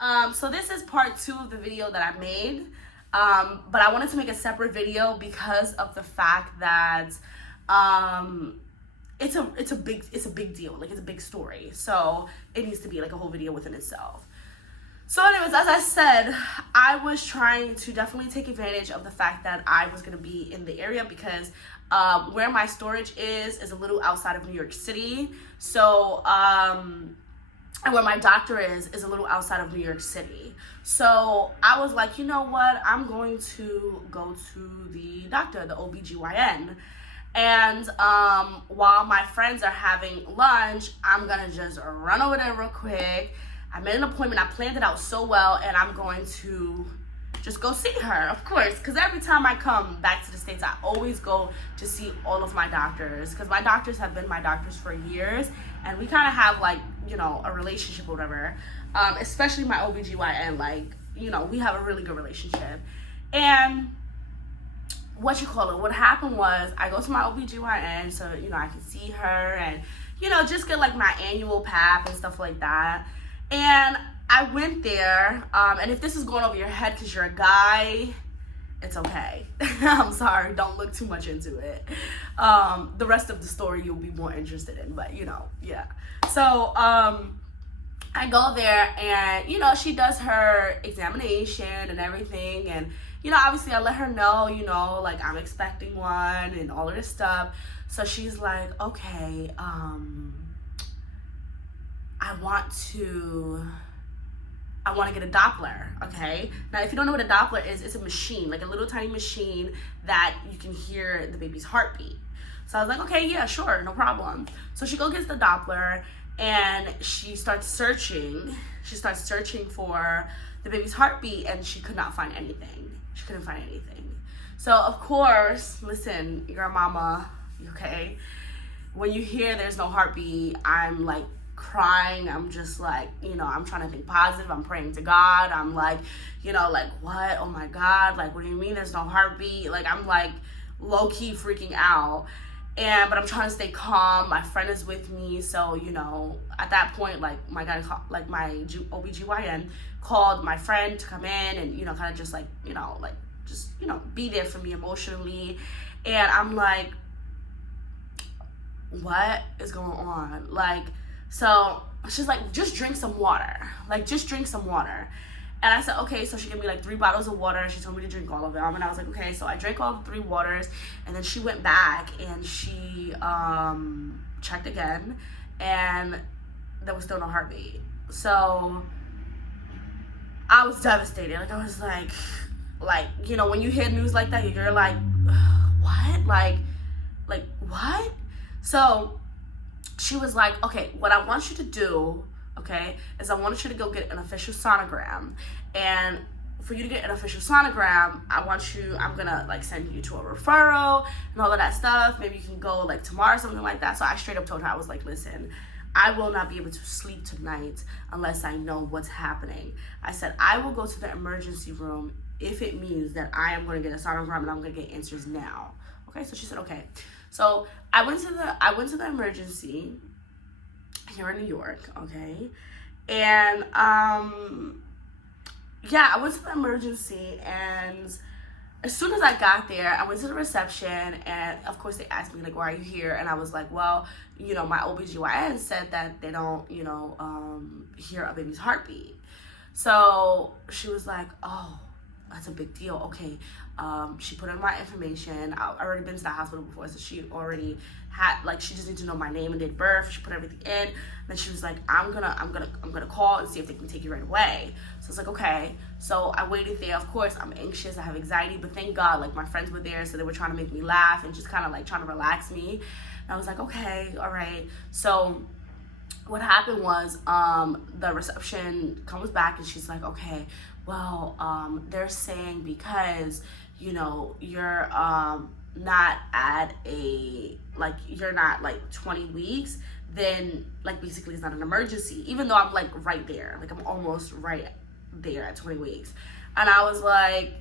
So this is part 2 of the video that I made, but I wanted to make a separate video because of the fact that it's a big deal. Like, it's a big story, so it needs to be like a whole video within itself. So anyways, as I said, I was trying to definitely take advantage of the fact that I was going to be in the area because where my storage is a little outside of New York City. So, and where my doctor is a little outside of New York City. So I was like, you know what? I'm going to go to the doctor, the OBGYN. And while my friends are having lunch, I'm going to just run over there real quick. I made an appointment. I planned it out so well, and I'm going to just go see her, of course, because every time I come back to the States, I always go to see all of my doctors, because my doctors have been my doctors for years, and we kind of have, like, you know, a relationship or whatever, especially my OBGYN, like, you know, we have a really good relationship. And what happened was I go to my OBGYN so, you know, I can see her and, you know, just get, like, my annual PAP and stuff like that. And I went there, and if this is going over your head because you're a guy, it's okay. I'm sorry, don't look too much into it. The rest of the story you'll be more interested in, but, you know, yeah. So, I go there, and, you know, she does her examination and everything, and, you know, obviously I let her know, you know, like, I'm expecting one and all of this stuff. So she's like, okay, I want to get a Doppler, okay? Now, if you don't know what a Doppler is, it's a machine, like a little tiny machine that you can hear the baby's heartbeat. So I was like, okay, yeah, sure, no problem. So she gets the Doppler, and she starts searching. She starts searching for the baby's heartbeat, and she could not find anything. She couldn't find anything. So, of course, listen, you're a mama, okay? When you hear there's no heartbeat, I'm like, crying. I'm just like, you know, I'm trying to think positive. I'm praying to God. I'm like, you know, like, what? Oh my God, like, what do you mean there's no heartbeat? Like, I'm like low-key freaking out. But I'm trying to stay calm. My friend is with me, so, you know, at that point, like, my OBGYN called my friend to come in and, you know, kind of just like, you know, like, just, you know, be there for me emotionally. And I'm like, what is going on? Like, so she's like, just drink some water. Like, just drink some water. And I said, okay. So she gave me like 3 bottles of water, and she told me to drink all of them. And I was like, okay. So I drank all 3 waters, and then she went back and she checked again, and there was still no heartbeat. So I was devastated. Like, I was like, you know, when you hear news like that, you're like, what? Like what? So she was like, okay, what I want you to do, okay, is I want you to go get an official sonogram. And for you to get an official sonogram, I'm gonna like send you to a referral and all of that stuff. Maybe you can go like tomorrow or something like that. So I straight up told her, I was like, listen, I will not be able to sleep tonight unless I know what's happening. I said, I will go to the emergency room if it means that I am gonna get a sonogram and I'm gonna get answers now. Okay, so she said, okay. So I went to the emergency here in New York, okay? And yeah, I went to the emergency, and as soon as I got there, I went to the reception, and of course they asked me, like, why are you here? And I was like, well, you know, my OBGYN said that they don't, you know, hear a baby's heartbeat. So she was like, oh, that's a big deal. Okay. She put in my information. I've already been to the hospital before, so she already had, like, she just needed to know my name and date of birth. She put everything in. Then she was like, I'm gonna call and see if they can take you right away. So I was like, okay. So I waited there. Of course, I'm anxious. I have anxiety, but thank God, like, my friends were there, so they were trying to make me laugh and just kind of like trying to relax me. And I was like, okay, all right. So what happened was, the reception comes back and she's like, okay, well, they're saying because, you know, you're not at you're not like 20 weeks, then like basically it's not an emergency, even though I'm like right there, like I'm almost right there at 20 weeks. And I was like,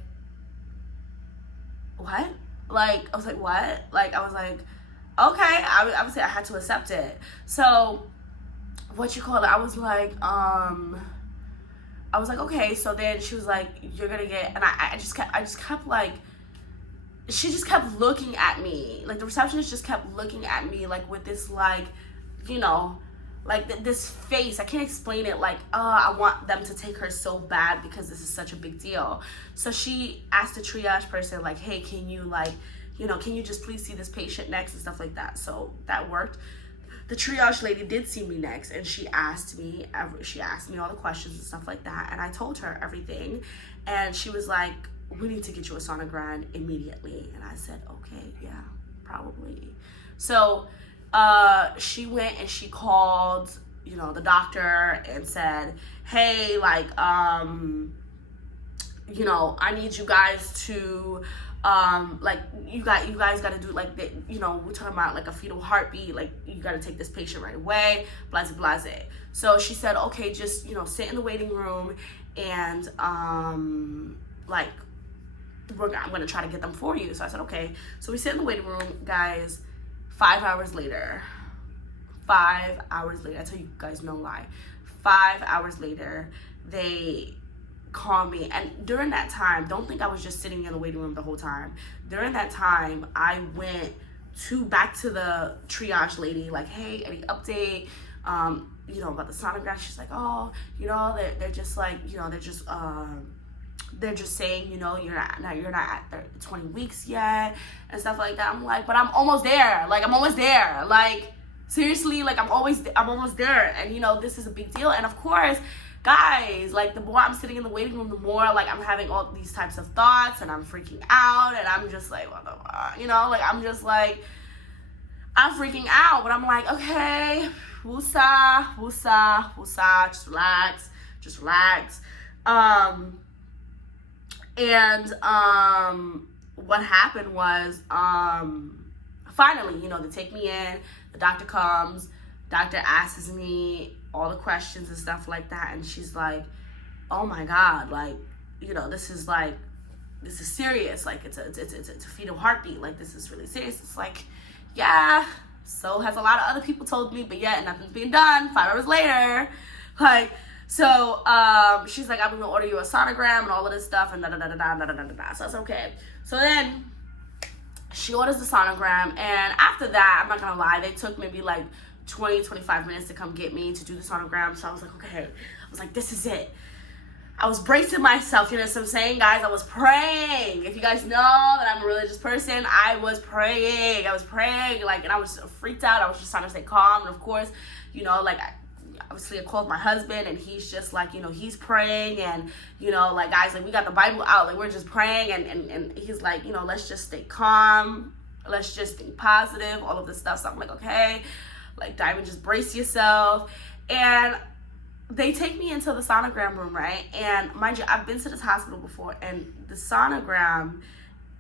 what? Like, I was like, what? Like, I was like, okay. I would say I had to accept it. So I was like, I was like, okay. So then she was like, you're gonna get, and I just kept like, she just kept looking at me. Like, the receptionist just kept looking at me, like, with this, like, you know, like, this face. I can't explain it. Like, I want them to take her so bad because this is such a big deal. So she asked the triage person, like, hey, can you, like, you know, can you just please see this patient next and stuff like that? So that worked. The triage lady did see me next, and she asked me all the questions and stuff like that, and I told her everything, and she was like, we need to get you a sonogram immediately. And I said, okay, yeah, probably. So she went and she called, you know, the doctor and said, hey, like, you know, I need you guys to, like, you guys got to do, like, the, you know, we're talking about, like, a fetal heartbeat, like, you got to take this patient right away, blase, blase. So she said, okay, just, you know, sit in the waiting room, and, like, I'm going to try to get them for you. So I said, okay. So we sit in the waiting room, guys. 5 hours later, I tell you guys no lie, 5 hours later, they call me. And during that time, don't think I was just sitting in the waiting room the whole time. During that time, I went back to the triage lady, like, hey, any update, you know, about the sonogram? She's like, oh, you know, they're just like, you know, they're just saying, you know, you're not at 20 weeks yet and stuff like that. I'm like, but I'm almost there. Like, I'm almost there. Like, seriously, like, I'm almost there. And, you know, this is a big deal. And of course, guys, like, the more I'm sitting in the waiting room, the more, like, I'm having all these types of thoughts, and I'm freaking out, and I'm just like, what the fuck? You know, like, I'm just like, I'm freaking out. But I'm like, okay, woosah, just relax. And what happened was, finally, you know, they take me in, the doctor comes, doctor asks me all the questions and stuff like that, and she's like, oh my God, like, you know, this is serious, like, it's a fetal heartbeat, like, this is really serious. It's like, yeah, so has a lot of other people told me, but yet nothing's being done. 5 hours later, like, so she's like, I'm gonna order you a sonogram and all of this stuff, and da-da-da-da-da-da-da-da-da. So it's okay. So then she orders the sonogram, and after that, I'm not gonna lie, they took maybe like 20-25 minutes to come get me to do the sonogram. So I was like, okay. I was like, this is it. I was bracing myself, you know what I'm saying, guys? I was praying. If you guys know that I'm a religious person, I was praying, like, and I was freaked out. I was just trying to stay calm, and of course, you know, like, obviously I called my husband, and he's just like, you know, he's praying, and, you know, like, guys, like, we got the Bible out, like, we're just praying, and he's like, you know, let's just stay calm, let's just think positive, all of this stuff. So I'm like, okay, like, Diamond, just brace yourself. And they take me into the sonogram room, right? And mind you, I've been to this hospital before, and the sonogram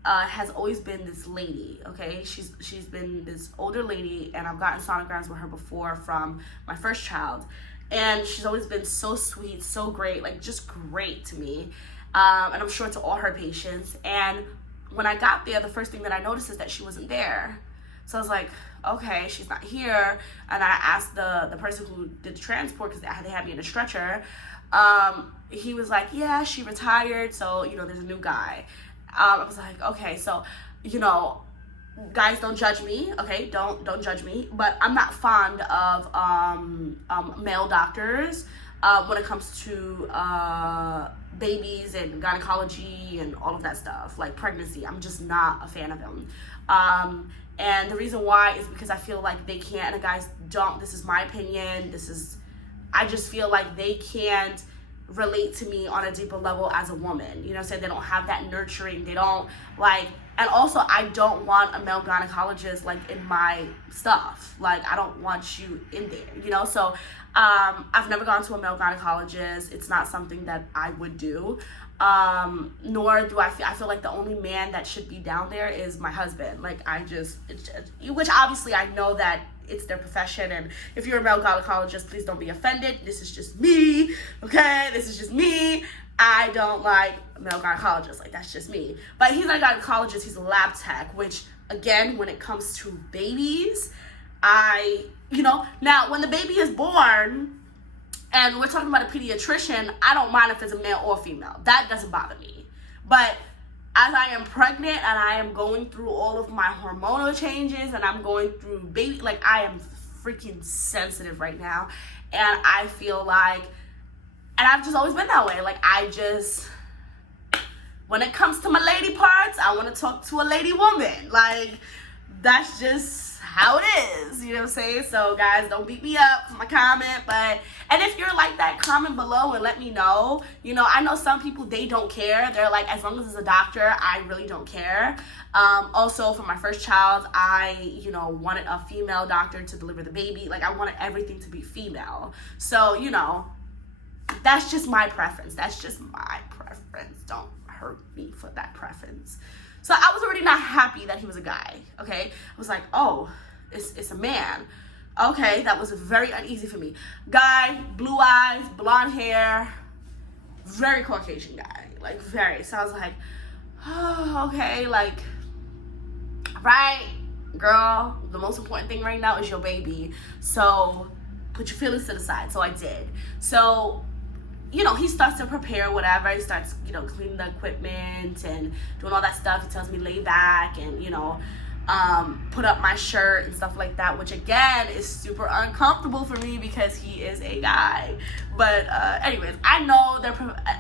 has always been this lady, okay? She's been this older lady, and I've gotten sonograms with her before from my first child, and she's always been so sweet, so great, like, just great to me, and I'm sure to all her patients. And when I got there, the first thing that I noticed is that she wasn't there. So I was like, okay, she's not here. And I asked the person who did the transport, because they had me in a stretcher, he was like, yeah, she retired, so, you know, there's a new guy. I was like, okay, so, you know, guys, don't judge me, okay? Don't judge me. But I'm not fond of male doctors when it comes to babies and gynecology and all of that stuff, like pregnancy. I'm just not a fan of them. And the reason why is because I feel like they can't, and the guys don't, this is my opinion, I just feel like they can't relate to me on a deeper level as a woman. You know what I'm saying? They don't have that nurturing, they don't, like, and also I don't want a male gynecologist, like, in my stuff. Like, I don't want you in there, you know? So I've never gone to a male gynecologist. It's not something that I would do. Nor do I feel like the only man that should be down there is my husband. Like, which obviously I know that it's their profession, and if you're a male gynecologist, please don't be offended. This is just me, okay? This is just me. I don't like male gynecologists, like, that's just me. But he's not a gynecologist, he's a lab tech, which, again, when it comes to babies, you know, now when the baby is born, and we're talking about a pediatrician, I don't mind if it's a male or female. That doesn't bother me. But as I am pregnant and I am going through all of my hormonal changes and I'm going through baby, like, I am freaking sensitive right now. And I feel like, and I've just always been that way. Like, when it comes to my lady parts, I want to talk to a lady woman. Like, that's just how it is. You know what I'm saying? So, guys, don't beat me up for my comment. And if you're like that, comment below and let me know. You know, I know some people, they don't care. They're like, as long as it's a doctor, I really don't care. Also, for my first child, I, you know, wanted a female doctor to deliver the baby. Like, I wanted everything to be female. So, you know, that's just my preference. That's just my preference. Don't hurt me for that preference. So I was already not happy that he was a guy. Okay, I was like, oh, it's a man. Okay, that was very uneasy for me. Guy, blue eyes, blonde hair, very Caucasian guy, like very. So I was like, oh, okay, like, right, girl, the most important thing right now is your baby. So put your feelings to the side. So I did. So, you know, he starts to prepare whatever. He starts, you know, cleaning the equipment and doing all that stuff. He tells me lay back and, you know, put up my shirt and stuff like that, which again is super uncomfortable for me because he is a guy. But anyways, I know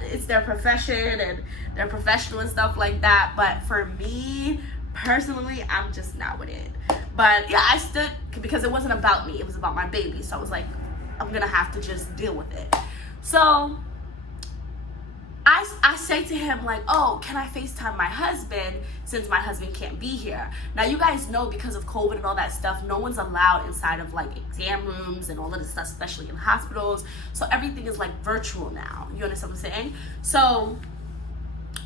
it's their profession and they're professional and stuff like that. But for me personally, I'm just not with it. But yeah, I stood because it wasn't about me. It was about my baby. So I was like, I'm gonna have to just deal with it. So I say to him, like, oh, can I FaceTime my husband since my husband can't be here? Now, you guys know because of COVID and all that stuff, no one's allowed inside of, like, exam rooms and all of this stuff, especially in hospitals. So everything is, like, virtual now. You understand what I'm saying? So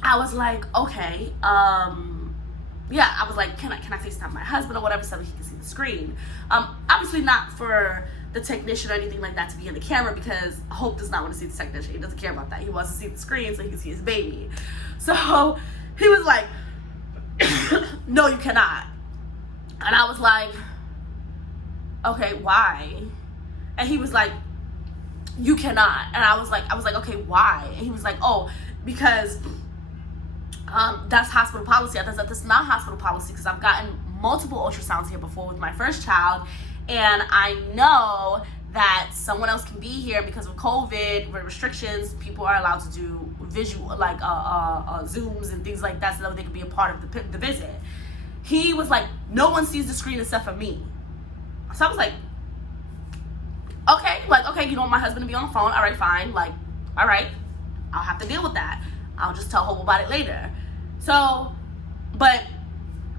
I was like, okay, yeah, I was like, can I FaceTime my husband or whatever so that he can see the screen? Obviously not for the technician or anything like that to be in the camera because Hope does not want to see the technician. He doesn't care about that. He wants to see the screen so he can see his baby. So he was like, no, you cannot. And I was like, okay, why? And he was like, you cannot. And I was like, okay, why? And he was like, oh, because that's hospital policy. I thought that's not hospital policy because I've gotten multiple ultrasounds here before with my first child. And I know that someone else can be here because of COVID restrictions. People are allowed to do visual, like Zooms and things like that so that they can be a part of the visit. He was like, no one sees the screen except for me. So I was like, okay, you don't want my husband to be on the phone. All right, fine. Like, all right, I'll have to deal with that. I'll just tell Hope about it later. So, but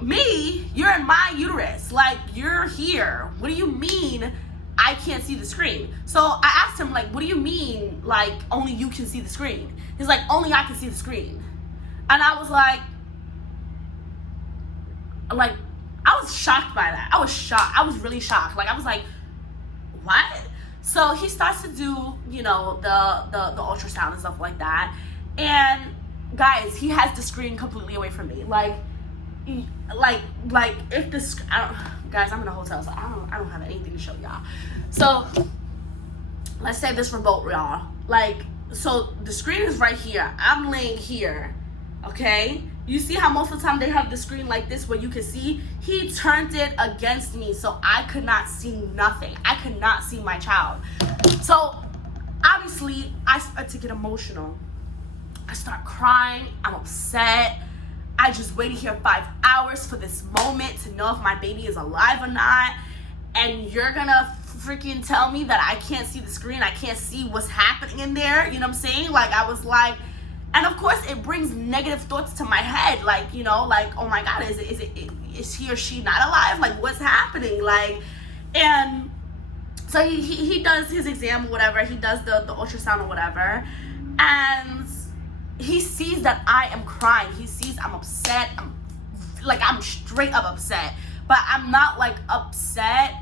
me, you're in my uterus. Like, you're here. What do you mean I can't see the screen? So I asked him, like, what do you mean, like, only you can see the screen? He's like, only I can see the screen. And I was like, I was shocked by that. I was shocked. I was really shocked. Like, I was like, what? So he starts to do, you know, the ultrasound and stuff like that. And guys, he has the screen completely away from me. Like if this, guys, I'm in a hotel, so I don't have anything to show y'all. So let's say this remote, y'all. Like, so the screen is right here. I'm laying here, okay? You see how most of the time they have the screen like this where you can see? He turned it against me, so I could not see nothing. I could not see my child. So obviously, I start to get emotional. I start crying. I'm upset. I just waited here 5 hours for this moment to know if my baby is alive or not. And you're gonna freaking tell me that I can't see the screen. I can't see what's happening in there. You know what I'm saying? Like, I was like, and of course it brings negative thoughts to my head. Like, you know, like, oh my God, is he or she not alive? Like, what's happening? Like, and so he does his exam or whatever. He does the ultrasound or whatever. And he sees that I am crying. He sees I'm upset. I'm straight up upset. But I'm not like upset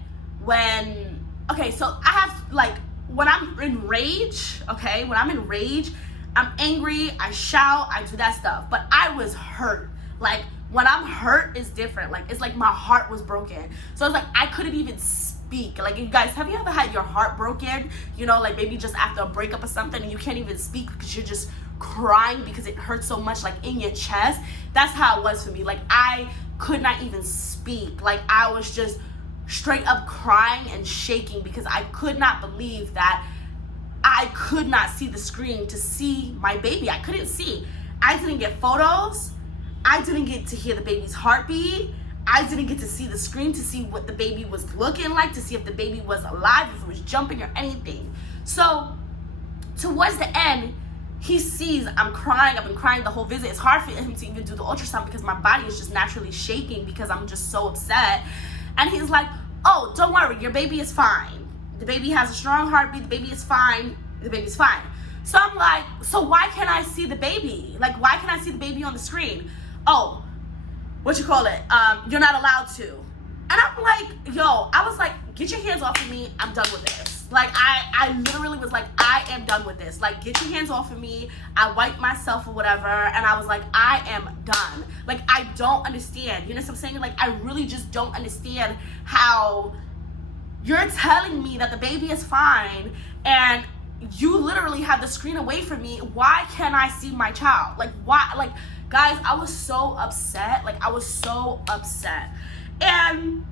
when, okay, so I have like, when I'm in rage, okay, when I'm in rage, I'm angry, I shout, I do that stuff. But I was hurt. Like, when I'm hurt, it's different. Like, it's like my heart was broken. So it's like I couldn't even speak. Like, you guys, have you ever had your heart broken? You know, like maybe just after a breakup or something, and you can't even speak because you're just crying because it hurts so much, like in your chest. That's how it was for me. Like, I could not even speak. Like, I was just straight up crying and shaking because I could not believe that I could not see the screen to see my baby. I couldn't see. I didn't get photos. I didn't get to hear the baby's heartbeat. I didn't get to see the screen to see what the baby was looking like, to see if the baby was alive, if it was jumping or anything. So towards the end, he sees I'm crying. I've been crying the whole visit. It's hard for him to even do the ultrasound because my body is just naturally shaking because I'm just so upset. And he's like, oh, don't worry, your baby is fine. The baby has a strong heartbeat. The baby is fine. The baby's fine. So I'm like, so why can't I see the baby? Like, why can't I see the baby on the screen? Oh, you're not allowed to. And I'm like, yo, I was like, get your hands off of me. I'm done with this. Like, I literally was like, I am done with this. Like, get your hands off of me. I wiped myself or whatever. And I was like, I am done. Like, I don't understand. You know what I'm saying? Like, I really just don't understand how you're telling me that the baby is fine and you literally have the screen away from me. Why can't I see my child? Like, why? Like, guys, I was so upset. Like, I was so upset. And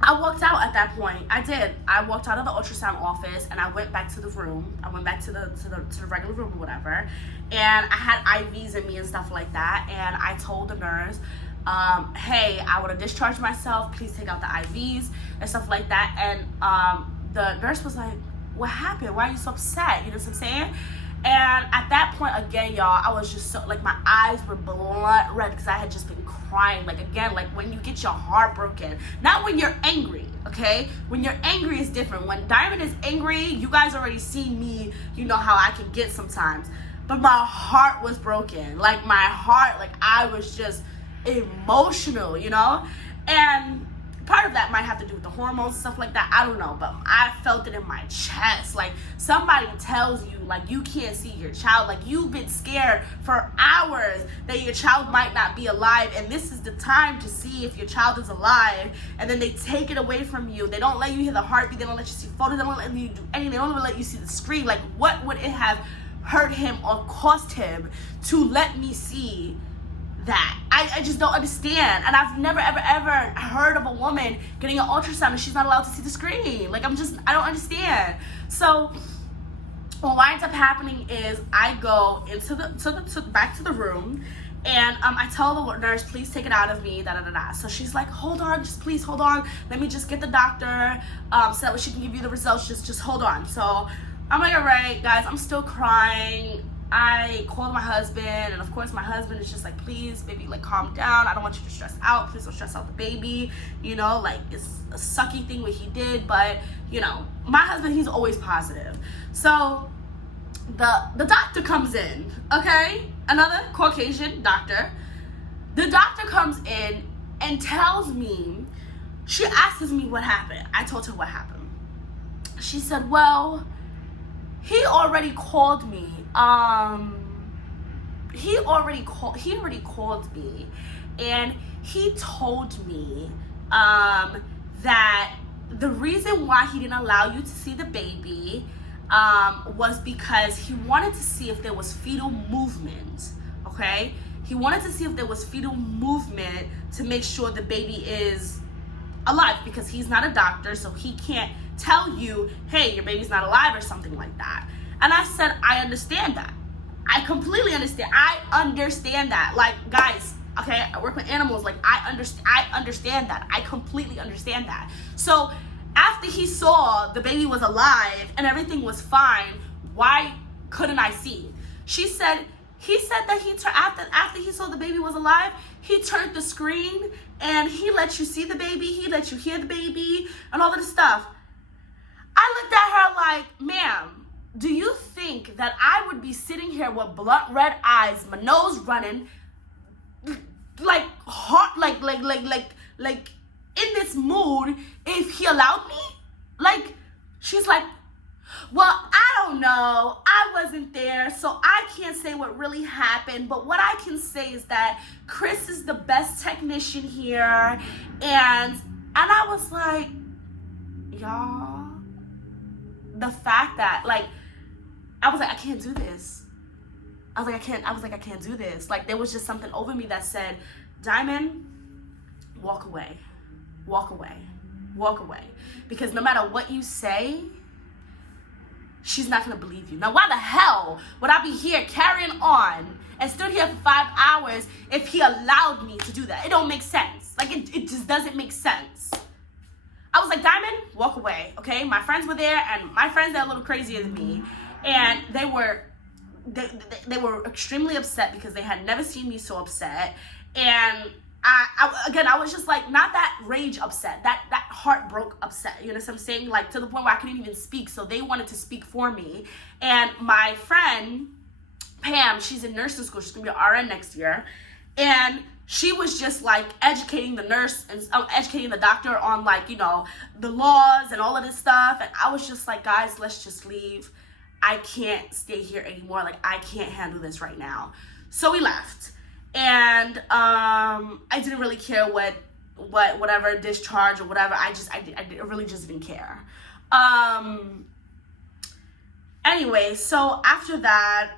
I walked out at that point. I did. I walked out of the ultrasound office and I went back to the room. I went back to the regular room or whatever. And I had IVs in me and stuff like that. And I told the nurse, hey, I want to discharge myself. Please take out the IVs and stuff like that. And the nurse was like, what happened? Why are you so upset? You know what I'm saying? And at that point, again, y'all, I was just so, like, my eyes were blood red because I had just been crying. Like, again, like when you get your heart broken, not when you're angry, okay? When you're angry is different. When Diamond is angry, you guys already see me, you know how I can get sometimes. But my heart was broken. Like, my heart, like, I was just emotional, you know? And part of that might have to do with the hormones and stuff like that. I don't know, but I felt it in my chest. Like, somebody tells you, like, you can't see your child. Like, you've been scared for hours that your child might not be alive, and this is the time to see if your child is alive, and then they take it away from you. They don't let you hear the heartbeat. They don't let you see photos. They don't let you do anything. They don't even let you see the screen. Like, what would it have hurt him or cost him to let me see that? I just don't understand. And I've never ever heard of a woman getting an ultrasound and she's not allowed to see the screen. Like, I don't understand. So what winds up happening is I go into back to the room, and I tell the nurse, please take it out of me, So she's like, hold on, just please hold on, let me just get the doctor so that she can give you the results. Just hold on. So I'm like, all right, guys, I'm still crying. I called my husband, and of course my husband is just like, please, baby, like, calm down. I don't want you to stress out. Please don't stress out the baby. You know, like, it's a sucky thing what he did, but, you know, my husband, he's always positive. So the doctor comes in, okay? Another Caucasian doctor. The doctor comes in and tells me, she asks me what happened. I told her what happened. She said, well, he already called me. He already called me, and he told me that the reason why he didn't allow you to see the baby was because he wanted to see if there was fetal movement. Okay, he wanted to see if there was fetal movement to make sure the baby is alive, because he's not a doctor, so he can't tell you, hey, your baby's not alive or something like that. And I said, I understand that. I completely understand. I understand that. Like, guys, okay, I work with animals. Like, I understand that. I completely understand that. So after he saw the baby was alive and everything was fine, why couldn't I see? She said, he said that after he saw the baby was alive, he turned the screen and he let you see the baby, he let you hear the baby, and all of this stuff. I looked at her like, ma'am, do you think that I would be sitting here with blood red eyes, my nose running, like hot, like in this mood if he allowed me? Like, she's like, well, I don't know. I wasn't there, so I can't say what really happened. But what I can say is that Chris is the best technician here. And I was like, y'all, the fact that, like, I was like, I can't do this. I was like, I can't do this. Like, there was just something over me that said, Diamond, walk away. Walk away. Walk away. Because no matter what you say, she's not going to believe you. Now, why the hell would I be here carrying on and stood here for 5 hours if he allowed me to do that? It don't make sense. Like, it just doesn't make sense. I was like, Diamond, walk away, okay? My friends were there, and my friends, they're a little crazier than me. And they were extremely upset because they had never seen me so upset. And I was just like, not that rage upset, that heartbroken upset, you know what I'm saying? Like, to the point where I couldn't even speak, so they wanted to speak for me. And my friend, Pam, she's in nursing school, she's gonna be an RN next year, and she was just like educating the nurse and educating the doctor on, like, you know, the laws and all of this stuff. And I was just like, guys, let's just leave. I can't stay here anymore. Like, I can't handle this right now. So we left. And I didn't really care whatever discharge or whatever. I really just didn't care. Anyway, so after that,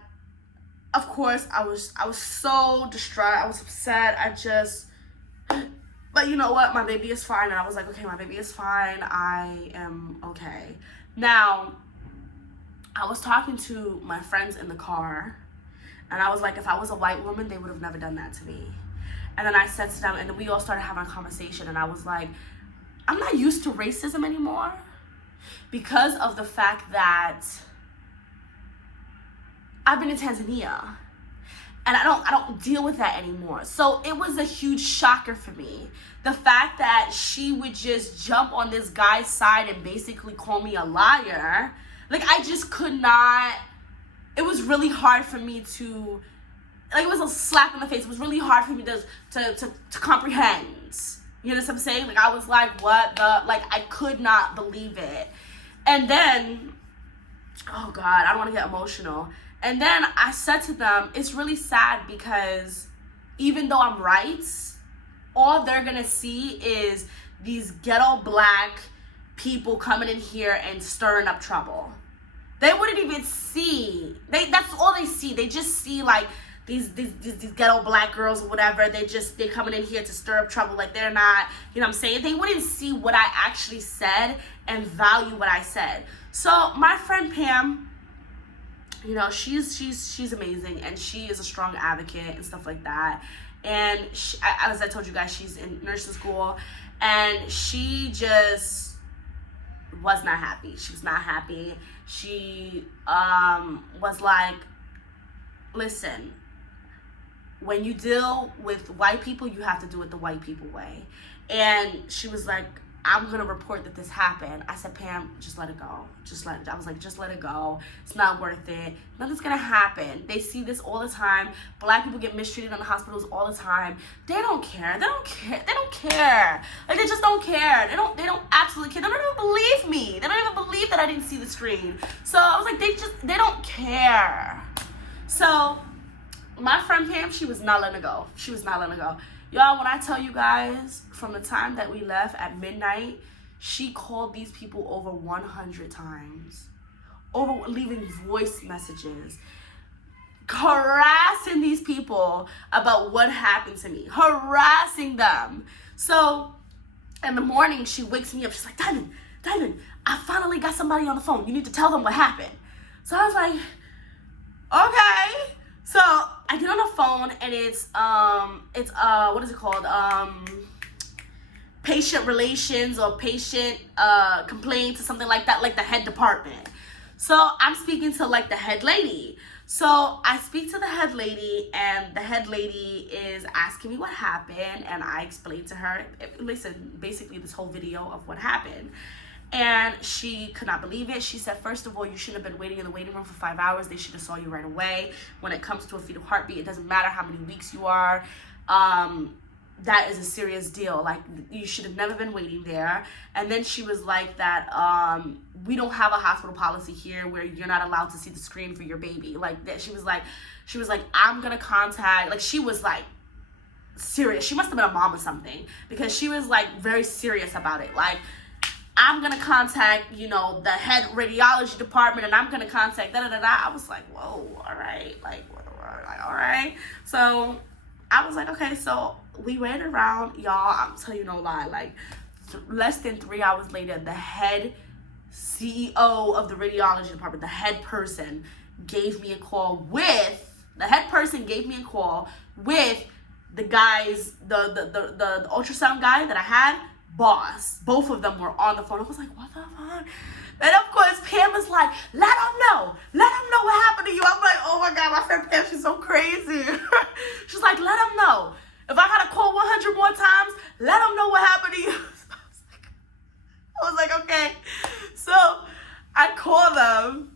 of course, I was so distraught. I was upset. But you know what? My baby is fine. And I was like, okay, my baby is fine. I am okay. Now, I was talking to my friends in the car, and I was like, if I was a white woman, they would have never done that to me. And then I said to them, and we all started having a conversation, and I was like, I'm not used to racism anymore because of the fact that I've been in Tanzania, and I don't deal with that anymore. So it was a huge shocker for me. The fact that she would just jump on this guy's side and basically call me a liar. Like, I just could not, it was really hard for me to, like, it was a slap in the face. It was really hard for me to comprehend. You know what I'm saying? Like, I was like, what the, like, I could not believe it. And then, oh God, I don't want to get emotional. And then I said to them, it's really sad because even though I'm right, all they're going to see is these ghetto black people coming in here and stirring up trouble. They wouldn't even see, that's all they see. They just see, like, these ghetto black girls or whatever. They're coming in here to stir up trouble. Like, they're not, you know what I'm saying? They wouldn't see what I actually said and value what I said. So my friend Pam, you know, she's amazing, and she is a strong advocate and stuff like that. And she, as I told you guys, she's in nursing school, and she just was not happy. She was not happy. She was like, listen, when you deal with white people, you have to do it the white people way. And she was like, I'm going to report that this happened. I said, Pam, just let it go. I was like, just let it go. It's not worth it. Nothing's going to happen. They see this all the time. Black people get mistreated in the hospitals all the time. They don't care. They don't care. Like, they just don't care. They don't absolutely care. They don't even believe me. They don't even believe that I didn't see the screen. So I was like, they don't care. So my friend Pam, she was not letting it go. She was not letting it go. Y'all, when I tell you guys, from the time that we left at midnight, she called these people over 100 times, leaving voice messages, harassing these people about what happened to me, harassing them. So in the morning, she wakes me up. She's like, Diamond, I finally got somebody on the phone. You need to tell them what happened. So I was like, okay. So I get on the phone, and it's what is it called? Patient relations or patient complaints or something like that, like the head department. So I'm speaking to, like, the head lady. So I speak to the head lady, and the head lady is asking me what happened, and I explained to her, listen, basically this whole video of what happened. And she could not believe it. She said, first of all, you shouldn't have been waiting in the waiting room for 5 hours. They should have saw you right away. When it comes to a fetal heartbeat, it doesn't matter how many weeks you are. That is a serious deal. Like, you should have never been waiting there. And then she was like that, we don't have a hospital policy here where you're not allowed to see the screen for your baby. Like, that she was like, I'm going to contact, like, she was like serious. She must have been a mom or something, because she was like very serious about it. Like, I'm going to contact, you know, the head radiology department, and I'm going to contact da-da-da-da. I was like, whoa, all right. Like, all right. So I was like, okay, so we waited around. Y'all, I'm telling you no lie. Like, less than 3 hours later, the head CEO of the radiology department, the head person, gave me a call with the guys, the ultrasound guy that I had, boss. Both of them were on the phone. I was like, what the fuck? And of course, Pam was like, let them know what happened to you. I'm like, oh my God, my friend Pam, she's so crazy. She's like, let them know. If I gotta call 100 more times, let them know what happened to you. I was like, okay. So I call them.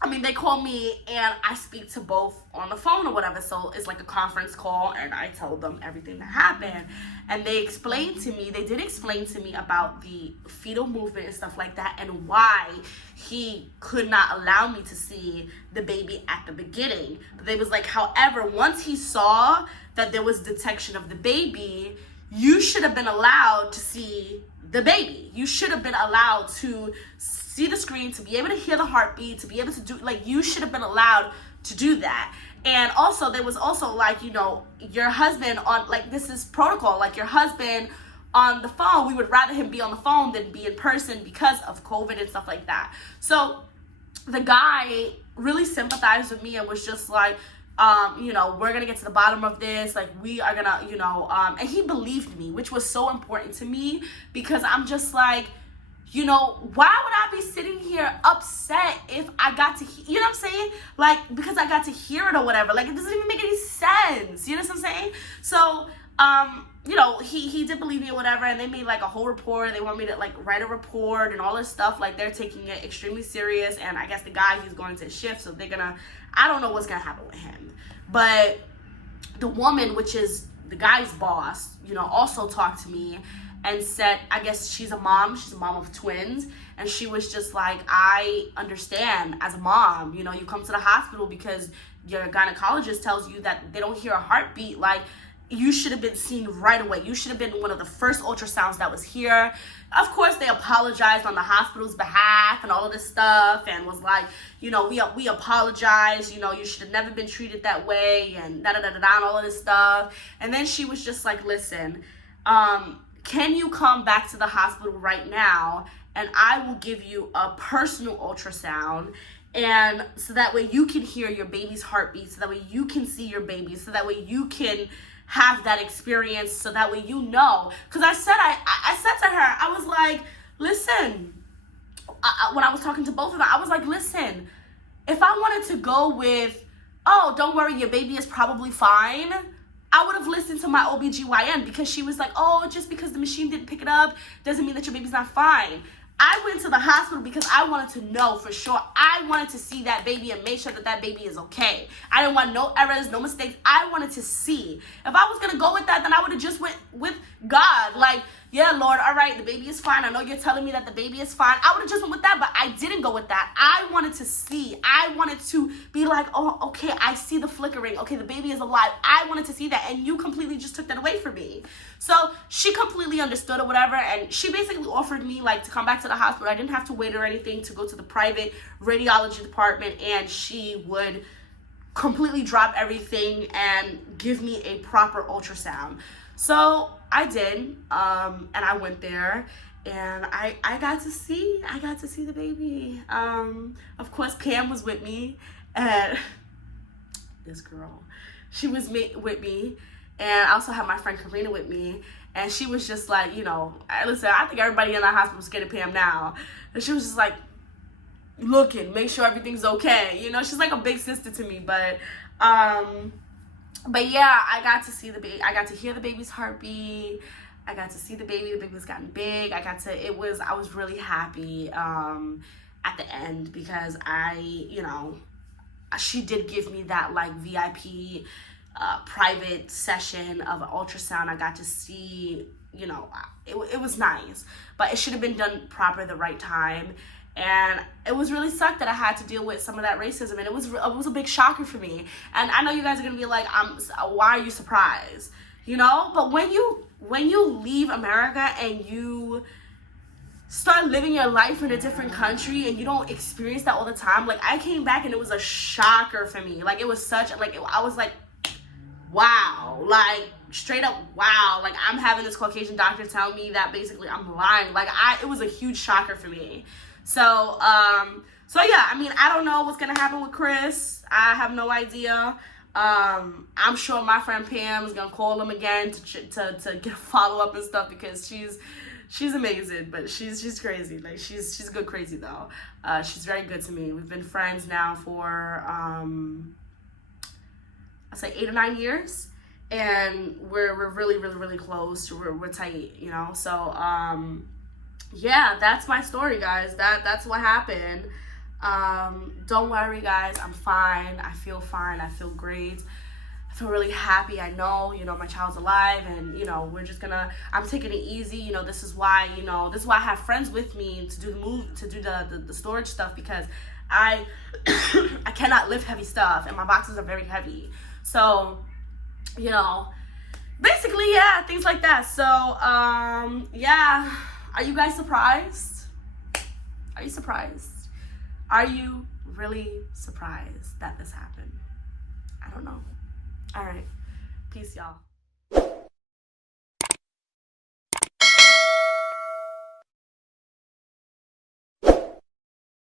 I mean, they call me, and I speak to both on the phone or whatever. So it's like a conference call, and I tell them everything that happened. And they did explain to me about the fetal movement and stuff like that, and why he could not allow me to see the baby at the beginning. But they was like, however, once he saw that there was detection of the baby, you should have been allowed to see the baby. You should have been allowed to see the screen, to be able to hear the heartbeat, to be able to do, like, you should have been allowed to do that. And also, there was also, like, you know, your husband on, like, this is protocol, like, your husband on the phone, we would rather him be on the phone than be in person because of COVID and stuff like that. So the guy really sympathized with me and was just like, you know, we're gonna get to the bottom of this, like, we are gonna, you know, and he believed me, which was so important to me, because I'm just like, you know, why would I be sitting here upset if I got to, you know what I'm saying? Like, because I got to hear it or whatever. Like, it doesn't even make any sense. You know what I'm saying? So, you know, he did believe me or whatever, and they made, like, a whole report. They want me to, like, write a report and all this stuff. Like, they're taking it extremely serious, and I guess the guy, he's going to shift, so they're gonna, I don't know what's gonna happen with him. But the woman, which is the guy's boss, you know, also talked to me and said, I guess she's a mom of twins, and she was just like, I understand as a mom, you know, you come to the hospital because your gynecologist tells you that they don't hear a heartbeat, like, you should have been seen right away. You should have been one of the first ultrasounds that was here. Of course, they apologized on the hospital's behalf and all of this stuff, and was like, you know, we apologize, you know, you should have never been treated that way, and da-da-da-da-da, and all of this stuff. And then she was just like, listen, can you come back to the hospital right now, and I will give you a personal ultrasound, and so that way you can hear your baby's heartbeat, so that way you can see your baby, so that way you can have that experience, so that way you know. Because I said to her, I was like, listen, when I was talking to both of them, I was like, listen, if I wanted to go with, oh, don't worry, your baby is probably fine, I would have listened to my OBGYN, because she was like, oh, just because the machine didn't pick it up doesn't mean that your baby's not fine. I went to the hospital because I wanted to know for sure. I wanted to see that baby and make sure that that baby is okay. I didn't want no errors, no mistakes. I wanted to see. If I was going to go with that, then I would have just went with God. Like, yeah, Lord, all right, the baby is fine. I know you're telling me that the baby is fine. I would have just went with that, but I didn't go with that. I wanted to see. I wanted to be like, oh, okay, I see the flickering. Okay, the baby is alive. I wanted to see that, and you completely just took that away from me. So she completely understood or whatever, and she basically offered me, like, to come back to the hospital. I didn't have to wait or anything to go to the private radiology department, and she would completely drop everything and give me a proper ultrasound. So I did, and I went there, and I got to see the baby. Of course, Pam was with me, and this girl, she was with me, and I also had my friend Karina with me, and she was just like, you know, listen, I think everybody in the hospital is scared of Pam now, and she was just like, looking, make sure everything's okay, you know, she's like a big sister to me, but yeah, I got to see the baby. I got to hear the baby's heartbeat. I got to see the baby. The baby was gotten big. I was really happy at the end, because you know, she did give me that, like, VIP private session of an ultrasound. I got to see, you know, it was nice, but it should have been done proper the right time. And it was really sucked that I had to deal with some of that racism, and it was a big shocker for me. And I know you guys are gonna be like, why are you surprised? You know, but when you leave America and you start living your life in a different country and you don't experience that all the time. Like, I came back and it was a shocker for me. Like, it was such, like, I was like, wow, like, straight up wow. Like, I'm having this Caucasian doctor tell me that basically I'm lying. Like, it was a huge shocker for me. So yeah, I mean, I don't know what's gonna happen with Chris. I have no idea. I'm sure my friend Pam is gonna call him again to get a follow-up and stuff, because she's amazing, but she's crazy. Like, she's a good crazy though. She's very good to me. We've been friends now for I'd say 8 or 9 years, and we're really close. We're tight, you know. So yeah, that's my story, guys. That's what happened. Don't worry, guys, I'm fine. I feel fine. I feel great. I feel really happy. I know, you know, my child's alive, and, you know, I'm taking it easy. You know, this is why I have friends with me to do the storage stuff, because I I cannot lift heavy stuff, and my boxes are very heavy. So, you know, basically, yeah, things like that. So, yeah, are you guys surprised? Are you surprised? Are you really surprised that this happened? I don't know. All right. Peace, y'all.